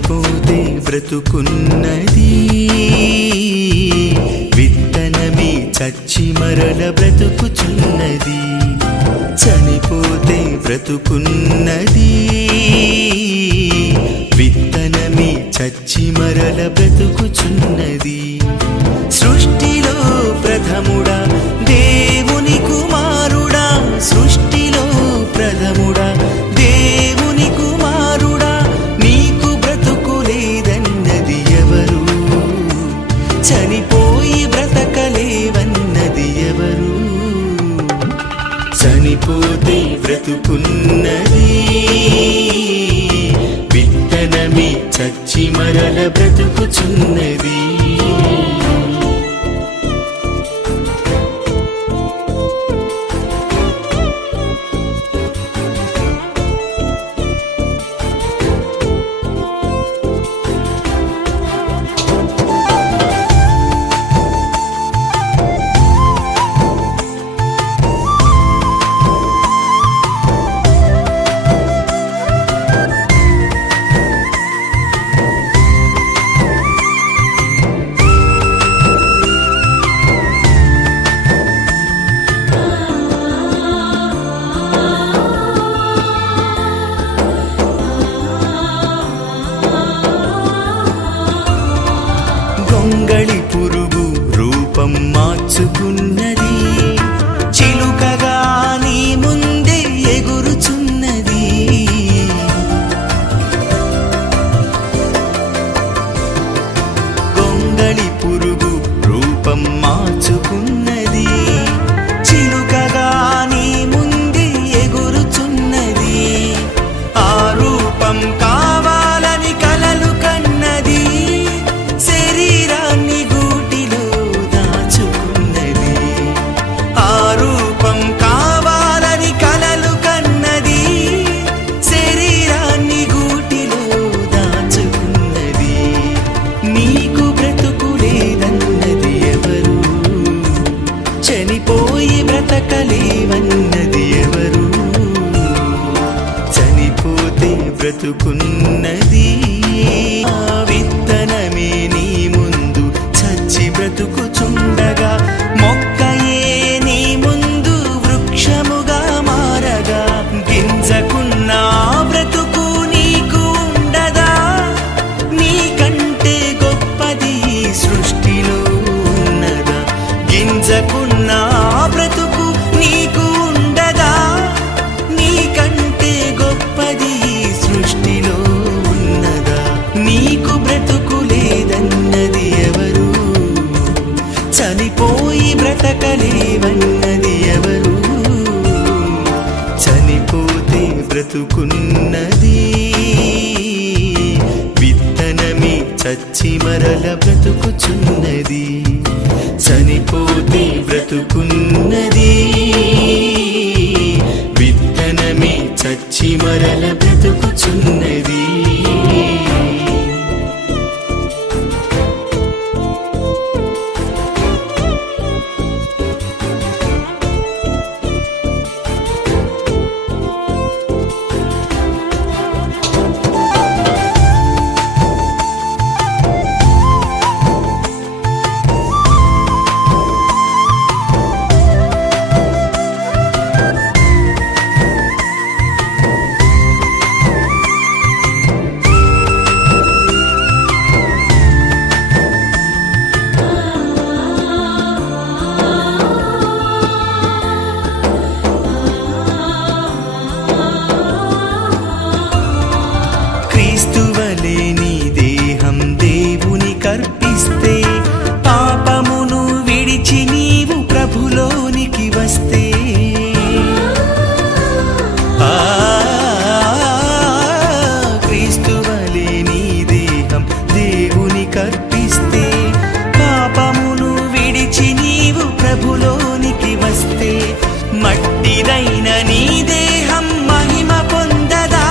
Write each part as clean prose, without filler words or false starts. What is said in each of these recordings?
చనిపోతే బ్రతుకున్నది, విత్తనమే చచ్చి మరల బ్రతుకుచున్నది. చనిపోతే బ్రతుకున్నది, విత్తనమే చచ్చి మరల బ్రతుకుచున్నది. సృష్టిలో ప్రథముడా దేవుని కుమారుడా, సృష్టిలో ప్రథముడా దేవుని కుమారుడా, నీకు బ్రతుకు లేదన్నది ఎవరు? చనిపోయి బ్రతకలేవన్నది ఎవరు? చనిపోతే బ్రతుకున్నది, విత్తనమే చచ్చి మరల బ్రతుకుచున్నది. గొంగళి పురుగు రూపం మార్చుకున్నది, చిలుకగా నీ ముందే ఎగురుచున్నది. గొంగళి పురుగు రూపం మార్చుకున్నది, చిలుకగా నీ ముందే ఎగురుచున్నది. ఆ రూపం కావాలని కలలు కన్నది, శరీరాన్ని గూటిలో దాచుకున్నది. ఆ రూపం కావాలని కలలు కన్నది, శరీరాన్ని గూటిలో దాచుకున్నది. నీకు బ్రతుకు లేదన్నది ఎవరు? చనిపోయి బ్రతకలేవన్నది ఎవరు? చనిపోతే బ్రతుకున్నది, విత్తనమే నీ ముందు చచ్చి బ్రతుకుచుండగా, మొక్కయే నీ ముందు వృక్షముగా మారగా, గింజకున్న బ్రతుకు నీకు ఉండదా? నీకంటే గొప్పది సృష్టిలో ఉన్నదా? గింజకున్న బ్రతుకు నీకు ఉండదా? నీకంటే గొప్పది సృష్టిలో ఉన్నదా? నీకు బ్రతుకు లేదన్నది ఎవరు? చనిపోయి బ్రతకలేవన్నది ఎవరు? చనిపోతే బ్రతుకున్నది, విత్తనమే చచ్చి మరల బ్రతుకుచున్నది. చనిపోతే బ్రతుకున్నది, విత్తనమే చచ్చి మరల బ్రతుకుచున్నది. క్రీస్తువలే నీ దేహం దేవుని కర్పిస్తే, పాపమును విడిచి నీవు ప్రభులోనికి వస్తే, క్రీస్తువలే నీ దేహం దేవుని కర్పిస్తే, పాపమును విడిచి నీవు ప్రభులోనికి వస్తే, మట్టిదైన నీ దేహం మహిమ పొందదా?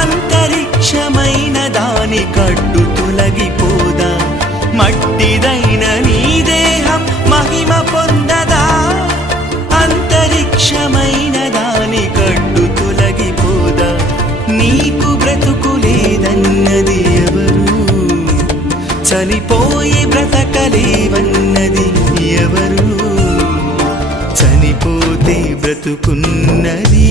అంతరిక్షమైన దాని కడ్డు తొలగిపోదా? మట్టిదైన నీ దేహం మహిమ పొందదా? అంతరిక్షమైన దాని కడ్డు తొలగిపోదా? నీకు బ్రతుకు లేదని బ్రతకలేవన్నది ఎవరు? చనిపోయి బ్రతకలేవన్నది ఎవరు? చనిపోతే బ్రతుకున్నది